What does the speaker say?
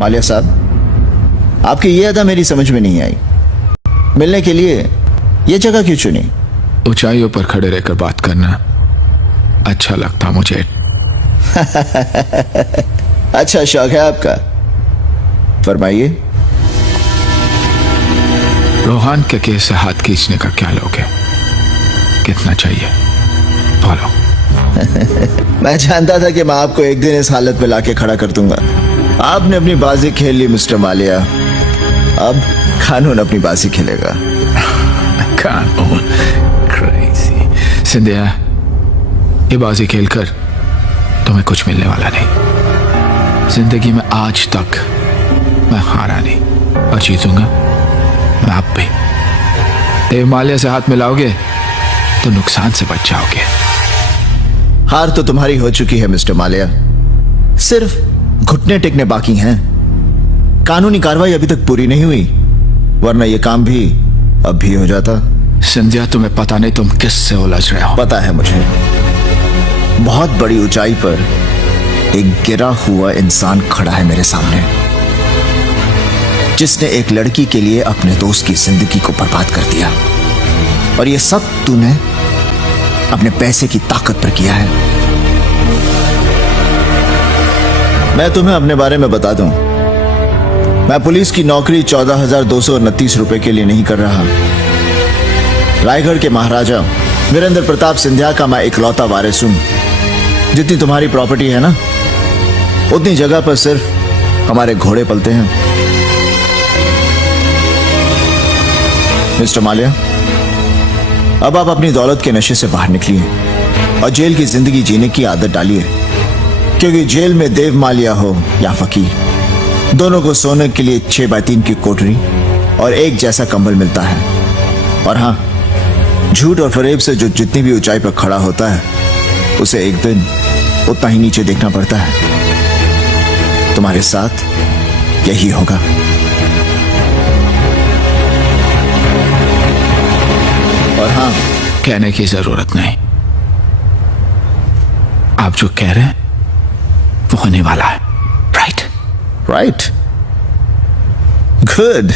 मालिया साहब, आपकी ये अदा मेरी समझ में नहीं आई। मिलने के लिए ये जगह क्यों चुनी? ऊंचाइयों पर खड़े रहकर बात करना अच्छा लगता मुझे। अच्छा शौक है आपका, फरमाइए। रोहान के केस से हाथ खींचने का क्या लोगे? कितना चाहिए बोलो। मैं जानता था कि मैं आपको एक दिन इस हालत में लाके खड़ा कर दूंगा। आपने अपनी बाजी खेल ली मिस्टर मालिया, अब कानून अपनी बाजी खेलेगा। कानून क्रेजी। सिंधिया, ये बाजी खेलकर तुम्हें कुछ मिलने वाला नहीं। जिंदगी में आज तक मैं हारा नहीं और जीतूंगा मैं अब भी। देव मालिया से हाथ मिलाओगे तो नुकसान से बच जाओगे। हार तो तुम्हारी हो चुकी है मिस्टर मालिया, सिर्फ घुटने टेकने बाकी हैं। कानूनी कार्रवाई अभी तक पूरी नहीं हुई, वरना यह काम भी अब भी हो जाता। संध्या, तुम्हें पता नहीं तुम किससे उलझ रहे हो। पता है मुझे। बहुत बड़ी ऊंचाई पर एक गिरा हुआ इंसान खड़ा है मेरे सामने, जिसने एक लड़की के लिए अपने दोस्त की जिंदगी को बर्बाद कर दिया। और यह सब तूने अपने पैसे की ताकत पर किया है। मैं तुम्हें अपने बारे में बता दूं, मैं पुलिस की नौकरी 14,229 रुपए के लिए नहीं कर रहा। रायगढ़ के महाराजा वीरेंद्र प्रताप सिंधिया का मैं इकलौता वारिस हूं। जितनी तुम्हारी प्रॉपर्टी है ना, उतनी जगह पर सिर्फ हमारे घोड़े पलते हैं। मिस्टर मालिया, अब आप अपनी दौलत के नशे से बाहर निकलिए और जेल की जिंदगी जीने की आदत डालिए, क्योंकि जेल में देव मालिया हो या फकीर, दोनों को सोने के लिए 6x3 की कोठरी और एक जैसा कंबल मिलता है। और हां, झूठ और फरेब से जो जितनी भी ऊंचाई पर खड़ा होता है, उसे एक दिन उतना ही नीचे देखना पड़ता है। तुम्हारे साथ यही होगा। और हां, कहने की जरूरत नहीं। आप जो कह रहे हैं वो होने वाला है। राइट? Right, good.